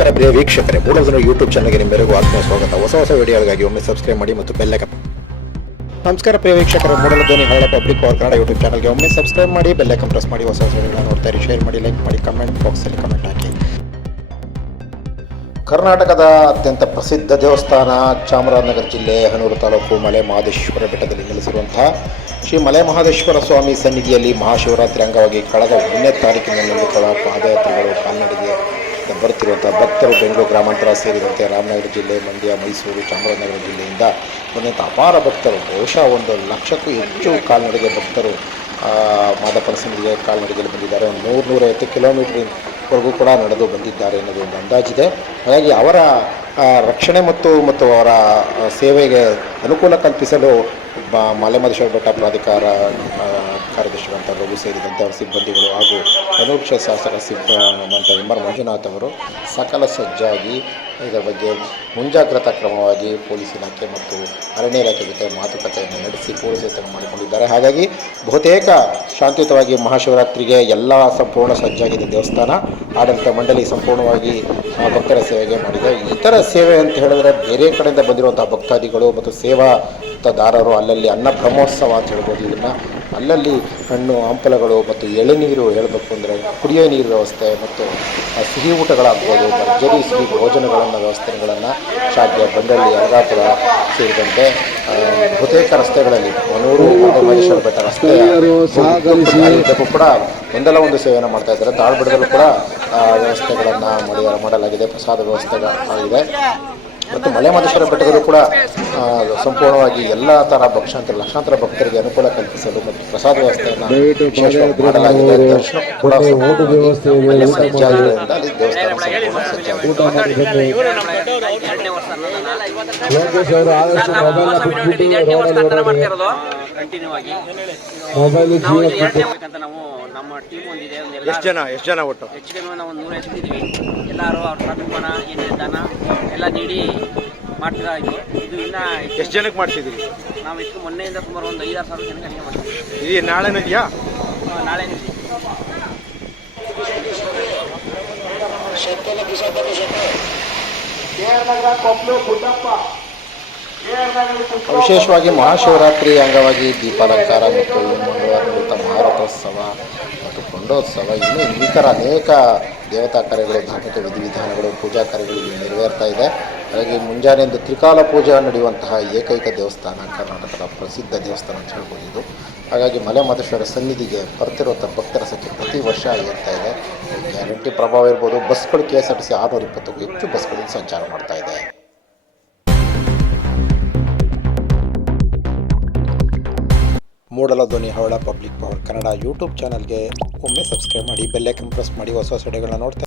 ನಮಸ್ಕಾರ ಪ್ರಿಯ ವೀಕ್ಷಕರೇ, ಮೂಲಧನ ಯೂಟ್ಯೂಬ್ ಚಾನಲ್ಗೆ ನಿಮ್ಮೆಲ್ಲರಿಗೂ ಆತ್ಮೀಯ ಸ್ವಾಗತ. ಹೊಸ ವಿಡಿಯೋಗಳಿಗಾಗಿ ಒಮ್ಮೆ ಸಬ್ಸ್ಕ್ರೈಬ್ ಮಾಡಿ ಮತ್ತು ಬೆಲ್ ಐಕಾನ್. ನಮಸ್ಕಾರ ಪ್ರಿಯ ವೀಕ್ಷಕರೇ, ಮೂಲಧನ ಹಳ್ಳ ಪಬ್ಲಿಕ್ ಪವರ್ ಕನ್ನಡ ಯೂಟ್ಯೂಬ್ ಚಾನಲ್ಗೆ ಒಮ್ಮೆ ಸಬ್ಸ್ಕ್ರೈಬ್ ಮಾಡಿ, ಬೆಲ್ ಐಕಾನ್ ಪ್ರೆಸ್ ಮಾಡಿ. ಹೊಸ ವಿಡಿಯೋಗಳನ್ನ ನೋಡ್ತಾ ಇರಿ, ಶೇರ್ ಮಾಡಿ, ಲೈಕ್ ಮಾಡಿ, ಕಮೆಂಟ್ ಬಾಕ್ಸಲ್ಲಿ ಕಮೆಂಟ್ ಹಾಕಿ. ಕರ್ನಾಟಕದ ಅತ್ಯಂತ ಪ್ರಸಿದ್ಧ ದೇವಸ್ಥಾನ ಚಾಮರಾಜನಗರ ಜಿಲ್ಲೆ ಹನೂರು ತಾಲೂಕು ಮಲೆ ಮಹದೇಶ್ವರ ಬೆಟ್ಟದಲ್ಲಿ ನೆಲೆಸಿರುವಂತಹ ಶ್ರೀ ಮಲೆ ಮಹದೇಶ್ವರ ಸ್ವಾಮಿ ಸನ್ನಿಧಿಯಲ್ಲಿ ಮಹಾಶಿವರಾತ್ರಿ ಅಂಗವಾಗಿ ಕಳೆದ 1ನೇ ತಾರೀಕಿನಲ್ಲಿ ಪಾದಯಾತ್ರಿಗಳು ಕಾಲ್ನಡಿಗೆ ಬರುತ್ತಿರುವಂಥ ಭಕ್ತರು ಬೆಂಗಳೂರು ಗ್ರಾಮಾಂತರ ಸೇರಿದಂತೆ ರಾಮನಗರ ಜಿಲ್ಲೆ, ಮಂಡ್ಯ, ಮೈಸೂರು, ಚಾಮರಾಜನಗರ ಜಿಲ್ಲೆಯಿಂದ ಬಂದಂಥ ಅಪಾರ ಭಕ್ತರು, ಬಹುಶಃ 1 ಲಕ್ಷಕ್ಕೂ ಹೆಚ್ಚು ಕಾಲ್ನಡಿಗೆ ಭಕ್ತರು ಮಾದಪ್ಪನ ಸನ್ನಿಧಿಗೆ ಕಾಲ್ನಡಿಗೆಯಲ್ಲಿ ಬಂದಿದ್ದಾರೆ. 100-150 ಕಿಲೋಮೀಟರ್ವರೆಗೂ ಕೂಡ ನಡೆದು ಬಂದಿದ್ದಾರೆ ಅನ್ನೋದು ಒಂದು ಅಂದಾಜಿದೆ. ಹಾಗಾಗಿ ಅವರ ರಕ್ಷಣೆ ಮತ್ತು ಅವರ ಸೇವೆಗೆ ಅನುಕೂಲ ಕಲ್ಪಿಸಲು ಮಲೆ ಮಹದೇಶ್ವರ ಬೆಟ್ಟ ಪ್ರಾಧಿಕಾರ ಕಾರ್ಯದರ್ಶಿಗಳಂತ ರಘು ಸೇರಿದಂತೆ ಅವರ ಸಿಬ್ಬಂದಿಗಳು ಹಾಗೂ ಅನೂಕ್ಷ ಶಾಸಕ ಎಂ.ಆರ್. ಮಂಜುನಾಥ್ ಅವರು ಸಕಲ ಸಜ್ಜಾಗಿ ಇದರ ಬಗ್ಗೆ ಮುಂಜಾಗ್ರತಾ ಕ್ರಮವಾಗಿ ಪೊಲೀಸ್ ಇಲಾಖೆ ಮತ್ತು ಅರಣ್ಯ ಇಲಾಖೆ ಜೊತೆ ಮಾತುಕತೆಯನ್ನು ನಡೆಸಿ ಪೂರ್ವಸಿದ್ಧತೆ ಮಾಡಿಕೊಂಡಿದ್ದಾರೆ. ಹಾಗಾಗಿ ಬಹುತೇಕ ಶಾಂತಿಯುತವಾಗಿ ಮಹಾಶಿವರಾತ್ರಿಗೆ ಎಲ್ಲ ಸಂಪೂರ್ಣ ಸಜ್ಜಾಗಿದೆ. ದೇವಸ್ಥಾನ ಆಡಳಿತ ಮಂಡಳಿ ಸಂಪೂರ್ಣವಾಗಿ ಭಕ್ತರ ಸೇವೆಗೆ ಮಾಡಿದೆ. ಇತರ ಸೇವೆ ಅಂತ ಹೇಳಿದ್ರೆ ಬೇರೆ ಕಡೆಯಿಂದ ಬಂದಿರುವಂಥ ಭಕ್ತಾದಿಗಳು ಮತ್ತು ಸೇವಾದಾರರು ಅಲ್ಲಲ್ಲಿ ಅನ್ನ ಬ್ರಹ್ಮೋತ್ಸವ ಅಂತ ಹೇಳ್ಬೋದು. ಇದನ್ನು ಅಲ್ಲಲ್ಲಿ ಹಣ್ಣು ಹಂಪಲಗಳು ಮತ್ತು ಎಳೆನೀರು ಹೇಳಬೇಕು ಅಂದರೆ ಕುಡಿಯೋ ನೀರು ವ್ಯವಸ್ಥೆ ಮತ್ತು ಸಿಹಿ ಊಟಗಳಾಗ್ಬೋದು, ಭರ್ಜರಿ ಸಿಹಿ ಭೋಜನಗಳನ್ನು ವ್ಯವಸ್ಥೆಗಳನ್ನು ಶಾಗ್ಯ, ಬಂಡಳ್ಳಿ, ಅರಗಾಪುರ ಸೇರಿದಂತೆ ಬಹುತೇಕ ರಸ್ತೆಗಳಲ್ಲಿ ಹನೂರು ಮಹದೇಶ್ವರ ಬೆಟ್ಟ ರಸ್ತೆಯ ಕೂಡ ಒಂದಲ್ಲ ಒಂದು ಸೇವೆಯನ್ನು ಮಾಡ್ತಾ ಇದ್ದಾರೆ. ತಾಳ್ಬೆಟ್ಟದಲ್ಲೂ ಕೂಡ ವ್ಯವಸ್ಥೆಗಳನ್ನು ಮಾಡಲಾಗಿದೆ, ಪ್ರಸಾದ ವ್ಯವಸ್ಥೆಗಳಾಗಿದೆ. ಮತ್ತು ಮಲೆ ಮಹದೇಶ್ವರ ಬೆಟ್ಟದಲ್ಲೂ ಕೂಡ ಸಂಪೂರ್ಣವಾಗಿ ಎಲ್ಲ ಥರ ಲಕ್ಷಾಂತರ ಭಕ್ತರಿಗೆ ಅನುಕೂಲ ಕಲ್ಪಿಸಲು ಮತ್ತು ಪ್ರಸಾದ ವ್ಯವಸ್ಥೆಯನ್ನು ವಿಶೇಷವಾಗಿ ಮಾಡಲಾಗಿದೆ. ದರ್ಶನ ಕೂಡ ಸಜ್ಜಾಗಿರೋದ್ರಿಂದ ಅಲ್ಲಿ ದೇವಸ್ಥಾನ ಸಂಪೂರ್ಣ ಸಜ್ಜಾಗಿದೆ. ನಮ್ಮ ಟೀಮ್ ಒಂದಿದೆ. ಎಷ್ಟು ಜನ ಒಟ್ಟು? ಹೆಚ್ಚು ಕಡಿಮೆ ನಾವು 150 ಇದ್ದೀವಿ. ಎಲ್ಲರೂ ಅವ್ರ ಟ್ರಾಫಿಕ್ ಹಣ ಏನಿದೆ ದನ ಎಲ್ಲ ನೀಡಿ ಮಾಡ್ತಾ ಇದ್ವಿ. ಇದು ಇನ್ನು ಎಷ್ಟು ಜನಕ್ಕೆ ಮಾಡ್ತಿದ್ದೀವಿ ನಾವು? ಇಷ್ಟು ಮೊನ್ನೆಯಿಂದ ಸುಮಾರು ಒಂದು 5-6 ಸಾವಿರ ಜನಕ್ಕೆ ಹಂಗೆ ಮಾಡ್ತೀವಿ. ಇದು ನಾಳೆನೂ ಇದೆಯಾ? ನಾಳೆ ವಿಶೇಷವಾಗಿ ಮಹಾಶಿವರಾತ್ರಿ ಅಂಗವಾಗಿ ದೀಪಾಲಂಕಾರ ಮತ್ತು ಮಂಗಳವಾರ ನಡೆಯುತ್ತಾ ಮಹಾರಥೋತ್ಸವ ಮತ್ತು ಕೊಂಡೋತ್ಸವ, ಇನ್ನೂ ಇನ್ನಿತರ ಅನೇಕ ದೇವತಾ ಕಾರ್ಯಗಳು, ಧಾರ್ಮಿಕ ವಿಧಿವಿಧಾನಗಳು, ಪೂಜಾ ಕಾರ್ಯಗಳು ಇಲ್ಲಿ ನೆರವೇರ್ತಾ ಇದೆ. ಹಾಗಾಗಿ ಮುಂಜಾನೆಯಿಂದ ತ್ರಿಕಾಲ ಪೂಜೆ ನಡೆಯುವಂತಹ ಏಕೈಕ ದೇವಸ್ಥಾನ, ಕರ್ನಾಟಕದ ಪ್ರಸಿದ್ಧ ದೇವಸ್ಥಾನ ಅಂತ ಹೇಳ್ಬೋದು ಇದು. ಹಾಗಾಗಿ ಮಲೆ ಮಹದೇಶ್ವರ ಸನ್ನಿಧಿಗೆ ಬರ್ತಿರುವಂಥ ಭಕ್ತರ ಸಂಖ್ಯೆ ಪ್ರತಿ ವರ್ಷ ಏರ್ತಾ ಇದೆ. ಗ್ಯಾರಂಟಿ ಪ್ರಭಾವ ಇರ್ಬೋದು. ಬಸ್ಗಳು KSRTC 620ಕ್ಕೂ ಹೆಚ್ಚು ಬಸ್ಗಳಿಂದ ಸಂಚಾರ ಮಾಡ್ತಾ ಇದೆ. ಮೂಲಧ್ವನಿ ಹವಳ ಪಬ್ಲಿಕ್ ಪವರ್ ಕನ್ನಡ ಯೂಟ್ಯೂಬ್ ಚಾನಲ್ಗೆ ಒಮ್ಮೆ ಸಬ್ಸ್ಕ್ರೈಬ್ ಮಾಡಿ, ಬೆಲ್ ಐಕಾನ್ ಪ್ರೆಸ್ ಮಾಡಿ. ಹೊಸ ವಿಡಿಯೋಗಳನ್ನ ನೋಡ್ತಾ